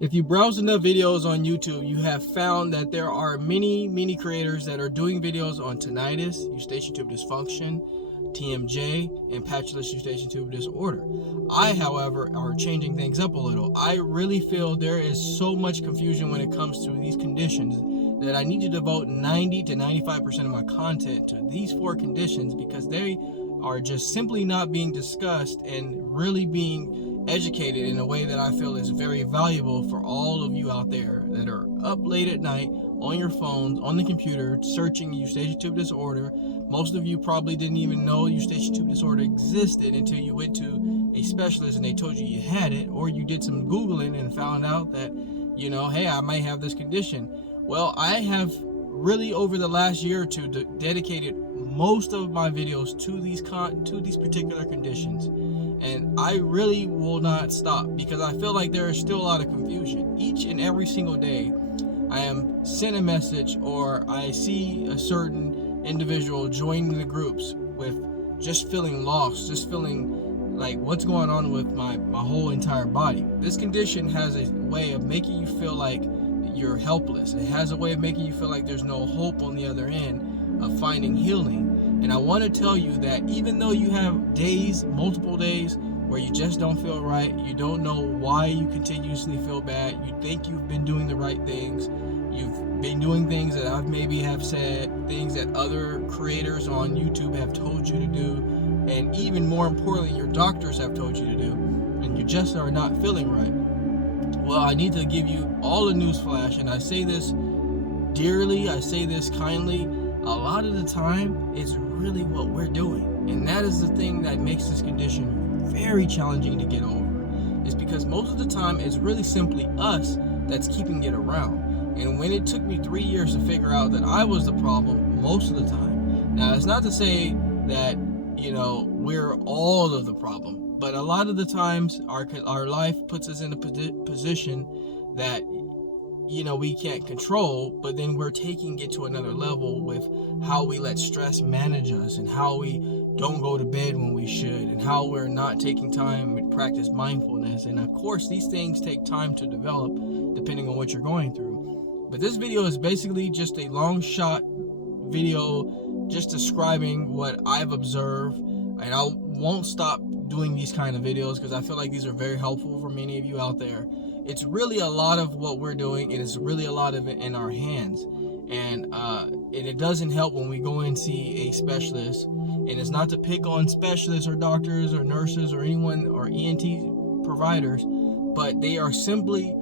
If you browse enough videos on YouTube, you have found that there are many creators that are doing videos on tinnitus, Eustachian Tube Dysfunction, TMJ, and Patulous Eustachian Tube Disorder. I, however, are changing things up a little. I really feel there is so much confusion when it comes to these conditions that I need to devote 90 to 95% of my content to these 4 conditions because they are just simply not being discussed and really being educated in a way that I feel is very valuable for all of you out there that are up late at night on your phones, on the computer, searching Eustachian Tube Disorder. Most of you probably didn't even know Eustachian Tube Disorder existed until you went to a specialist and they told you you had it, or you did some Googling and found out that, you know, hey, I might have this condition. Well, I have really over the last year or two dedicated most of my videos to these particular conditions, and I really will not stop because I feel like there is still a lot of confusion. Each and every single day I am sent a message or I see a certain individual joining the groups with just feeling lost, just feeling like what's going on with my whole entire body. This condition has a way of making you feel like you're helpless. It has a way of making you feel like there's no hope on the other end of finding healing. And I want to tell you that even though you have days, multiple days, where you just don't feel right, you don't know why you continuously feel bad, you think you've been doing the right things, you've been doing things that I've maybe have said, things that other creators on YouTube have told you to do, and even more importantly, your doctors have told you to do, and you just are not feeling right. Well, I need to give you all a news flash, and I say this dearly, I say this kindly. A lot of the time, it's really what we're doing. And that is the thing that makes this condition very challenging to get over. Is because most of the time, it's really simply us that's keeping it around. And when it took me 3 years to figure out that I was the problem most of the time. Now, it's not to say that, you know, we're all of the problem. But a lot of the times, our life puts us in a position that, you know, we can't control, but then we're taking it to another level with how we let stress manage us and how we don't go to bed when we should and how we're not taking time to practice mindfulness. And of course, these things take time to develop depending on what you're going through. But this video is basically just a long shot video just describing what I've observed, and I won't stop doing these kind of videos because I feel like these are very helpful for many of you out there. It's really a lot of what we're doing, and it's really a lot of it in our hands. And it doesn't help when we go and see a specialist. And it's not to pick on specialists or doctors or nurses or anyone or ENT providers, but they are simply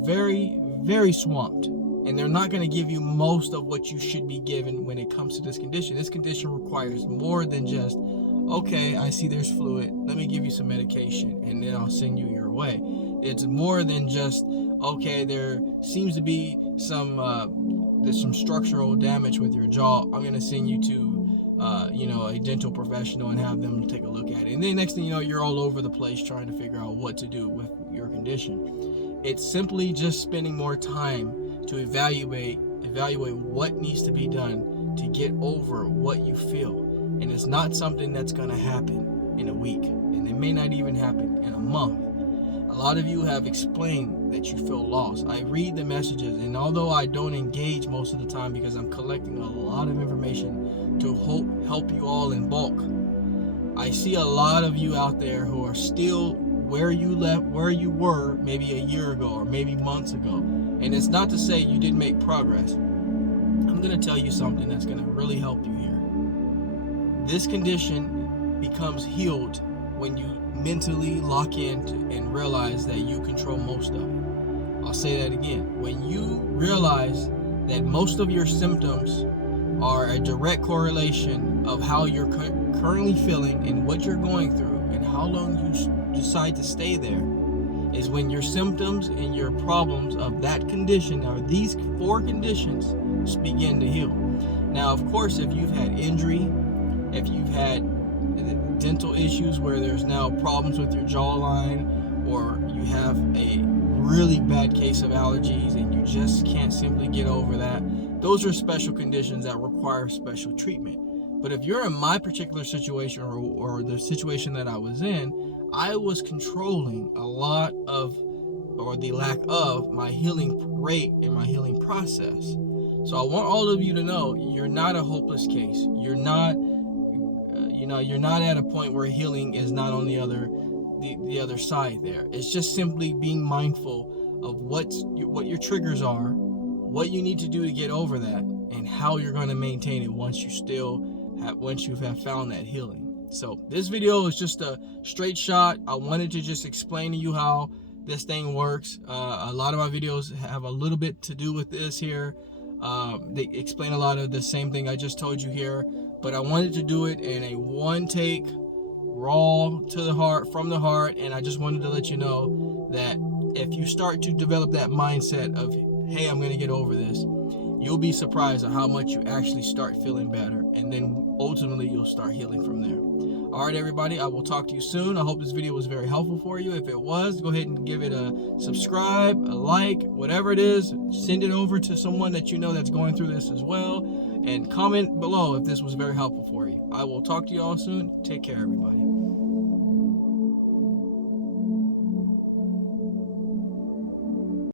very swamped. And they're not going to give you most of what you should be given when it comes to this condition. This condition requires more than just, okay, I see there's fluid, let me give you some medication, and then I'll send you your way. It's more than just, okay, there seems to be there's some structural damage with your jaw. I'm going to send you to, you know, a dental professional and have them take a look at it. And then next thing you know, you're all over the place trying to figure out what to do with your condition. It's simply just spending more time to evaluate what needs to be done to get over what you feel. And it's not something that's going to happen in a week, and it may not even happen in a month. A lot of you have explained that you feel lost. I read the messages, and although I don't engage most of the time because I'm collecting a lot of information to help you all in bulk, I see a lot of you out there who are still where you were maybe a year ago or maybe months ago. And it's not to say you didn't make progress. I'm going to tell you something that's going to really help you here. This condition becomes healed when you mentally lock in and realize that you control most of it. I'll say that again. When you realize that most of your symptoms are a direct correlation of how you're currently feeling and what you're going through and how long you decide to stay there, is when your symptoms and your problems of that condition, or these 4 conditions, begin to heal. Now, of course, if you've had injury, if you've had dental issues where there's now problems with your jawline, or you have a really bad case of allergies and you just can't simply get over that, those are special conditions that require special treatment. But if you're in my particular situation or the situation that I was in, I was controlling a lot of or the lack of my healing rate and my healing process. So I want all of you to know you're not a hopeless case. You're not, you're not at a point where healing is not on the other side there. It's just simply being mindful of what your triggers are, what you need to do to get over that, and how you're going to maintain it once you have found that healing. So this video is just a straight shot. I wanted to just explain to you how this thing works. A lot of my videos have a little bit to do with this here. They explain a lot of the same thing I just told you here, but I wanted to do it in a one take, raw to the heart, from the heart. And I just wanted to let you know that if you start to develop that mindset of, hey, I'm gonna get over this, you'll be surprised at how much you actually start feeling better, and then ultimately you'll start healing from there. All right, everybody, I will talk to you soon. I hope this video was very helpful for you. If it was, go ahead and give it a subscribe, a like, whatever it is. Send it over to someone that you know that's going through this as well, and comment below if this was very helpful for you. I will talk to you all soon. Take care, everybody.